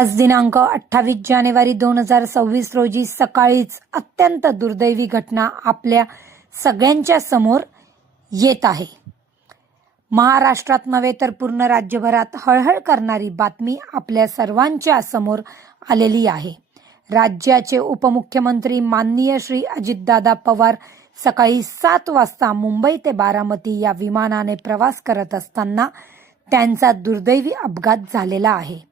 आज दिनांक 28 जानेवारी 2026 रोजी सकाळीच अत्यंत दुर्दैवी घटना आपल्या सगळ्यांच्या समोर येत आहे। महाराष्ट्रात नव्हे तर पूर्ण राज्यभरात हळहळ करणारी बातमी आपल्या सर्वांच्या समोर आलेली आहे। राज्याचे उपमुख्यमंत्री माननीय श्री अजितदादा पवार सकाळी 7 वाजता मुंबई ते बारामती या विमानाने प्रवास करत असताना त्यांचा दुर्दैवी अपघात झालेला आहे।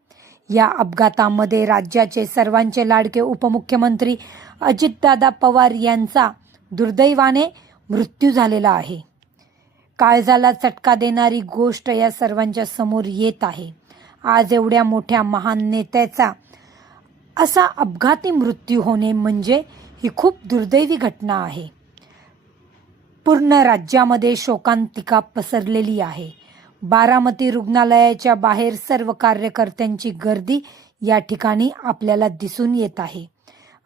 या अपघातामध्ये राज्याचे सर्वांचे लाडके उपमुख्यमंत्री अजितदादा पवार यांचा दुर्दैवाने मृत्यू झालेला आहे। काळजाला चटका देणारी गोष्ट या सर्वांच्या समोर येत आहे। आज एवढ्या मोठ्या महान नेत्याचा असा अपघाती मृत्यू होणे म्हणजे ही खूप दुर्दैवी घटना आहे। पूर्ण राज्यामध्ये शोकांतिका पसरलेली आहे। बारामती रुग्णालयाच्या बाहेर सर्व कार्यकर्त्यांची गर्दी या ठिकाणी आपल्याला दिसून येत आहे।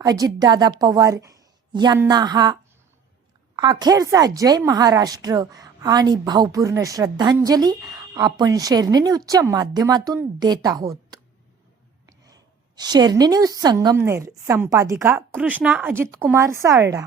अजितदादा पवार यांना हा अखेरचा जय महाराष्ट्र आणि भावपूर्ण श्रद्धांजली आपण शेरनी न्यूजच्या माध्यमातून देत आहोत। शेरनी न्यूज संगमनेर, संपादिका कृष्णा अजित कुमार सारडा।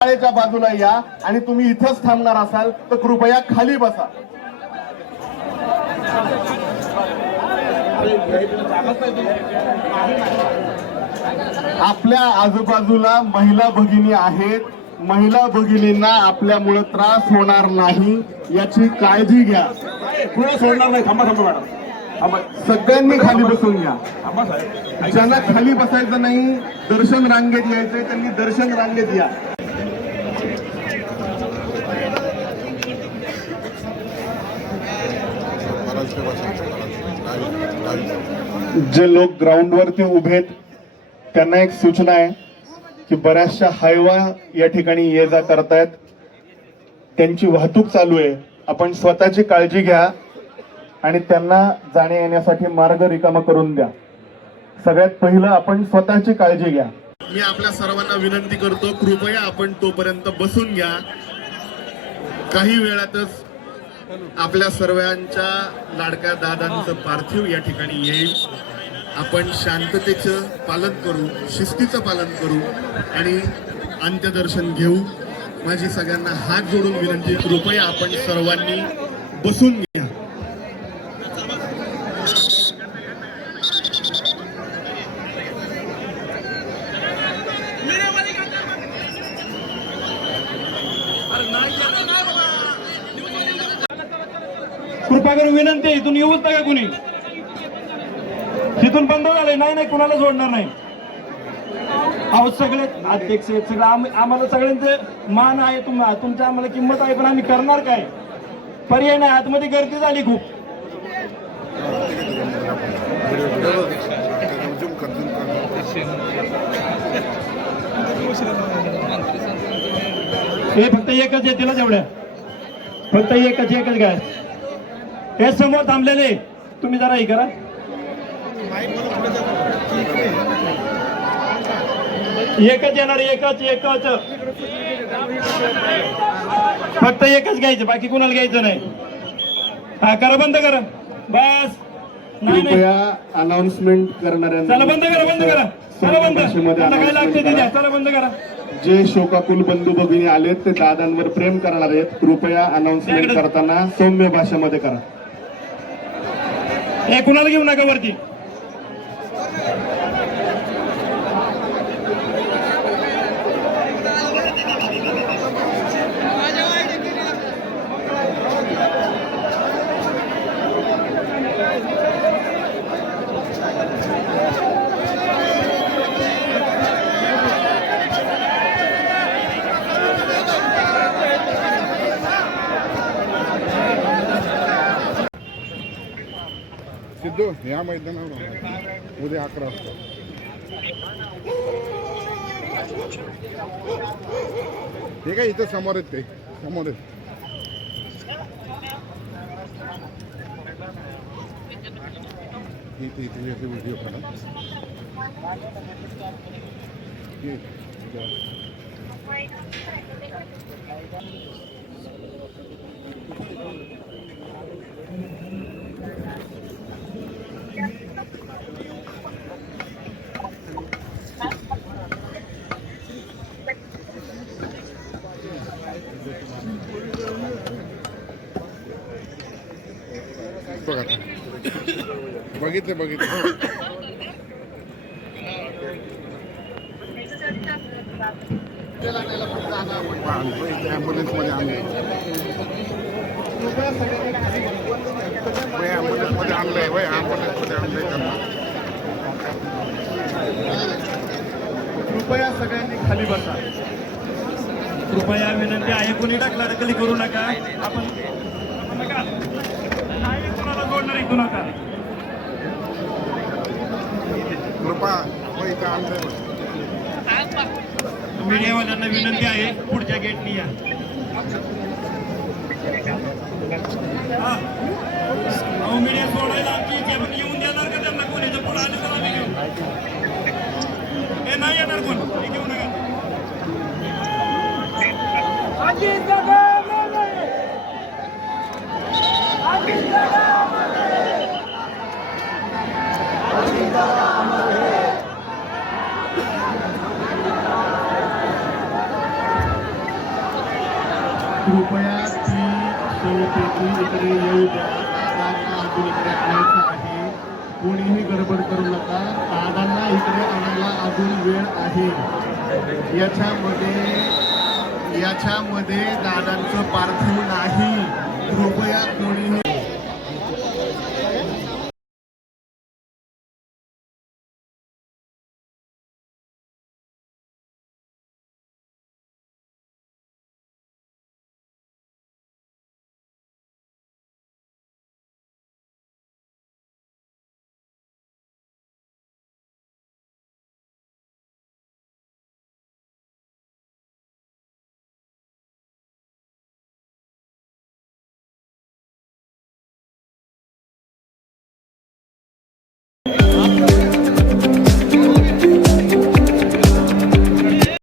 शाळेच्या बाजूला या आणि तुम्ही इथंच थांबणार असाल तर कृपया खाली बसा। आपल्या आजूबाजूला महिला भगिनी आहेत। महिला भगिनींना आपल्यामुळे त्रास होणार नाही याची काळजी घ्या। कुणा सोडणार नाही। थांबा थांबा मॅडम, थांबा। सगळ्यांनी खाली बसून घ्या। थांबा साहेब। ज्यांना खाली बसायचं नाही, दर्शन रांगेत यायचंय त्यांनी दर्शन रांगेत या। जे लोक ग्राउंडवरती उभे आहेत त्यांना एक सूचना आहे की बऱ्याचशा हायवा या ठिकाणी ये जा करतायत, त्यांची वाहतूक चालू आहे। आपण स्वतःची काळजी घ्या आणि त्यांना जाण्या येण्यासाठी मार्ग रिकामा करून द्या। सगळ्यात पहिलं आपण स्वतःची काळजी घ्या। मी आपल्या सर्वांना विनंती करतो, कृपया आपण तोपर्यंत बसून घ्या। काही वेळातच आपल्या सर्वांच्या लाडक्या दादांचं पार्थिव या ठिकाणी येईल। आपण शांततेचं पालन करू, शिस्तीचं पालन करू आणि अंत्यदर्शन घेऊ। माझी सगळ्यांना हात जोडून विनंती, कृपया आपण सर्वांनी बसून घ्या। कृपा करून विनंती, इथून येऊच नका कुणी। इथून बंद झालंय। नाही नाही, कुणाला सोडणार नाही। अहो सगळे अध्यक्ष आहेत, सगळं आम्हाला सगळ्यांचे मान आहे, तुमच्या आम्हाला किंमत आहे, पण आम्ही करणार काय? पर्याय नाही। आतमध्ये गर्दी झाली खूप। हे फक्त एकच येतीलच एवढ्या, फक्त एकच काय हे समोर थांबलेले तुम्ही जरा हे करा. एकच येणार, एकच एकच, फक्त एकच घ्यायचं, बाकी कुणाला घ्यायचं नाही. हा करा, बंद करा, बस. नाही नाही, कृपया अनाउन्समेंट करणाऱ्यांना चला बंद करा, बंद करा, चला बंद. त्यांना काय लागते ते द्या, चला बंद करा. जे शोकाकुल बंधू भगिनी आलेत ते दादांवर प्रेम करणार आहेत, कृपया अनाउन्समेंट करताना सौम्य भाषेमध्ये करा. हे कुणाला घेऊ नका वरती. सिद्धू या मैदानावर उद्या 11 वाजता. ठीक आहे, इथं समोर आहेत, ते समोर आहेत. इथे इथे याचे व्हिडिओ काढा. बघा, बघितले ॲम्ब्युलन्स मध्ये आणले, ॲम्ब्युलन्स मध्ये आणलंय, ॲम्ब्युलन्स मध्ये आणलंय त्यांना. कृपया सगळ्यांनी खाली बसा. कृपया विनंती आहे, कोणी टाकला दखली करू नका. आपण नका, नाही कोणाला जोडणार ऐकू नका. कृपा इथं आणलंय. मीडियावाल्यांना विनंती आहे, पुढच्या गेटनी या. अहो मीडिया सोडायला आमची इथे पण येऊन देणार का त्यांना? कोणी जर पुढे आले तर आम्ही घेऊ. हे नाही येणार कोण, हे घेऊ नका. कृपया ती शोपेटी इकडे येऊ द्या. दादांना अजून इकडे आणायचं आहे. कोणीही गडबड करू नका. दादांना इकडे आणायला अजून वेळ आहे. याच्यामध्ये दादांचं पार्थिव नाही. कृपया कोणीही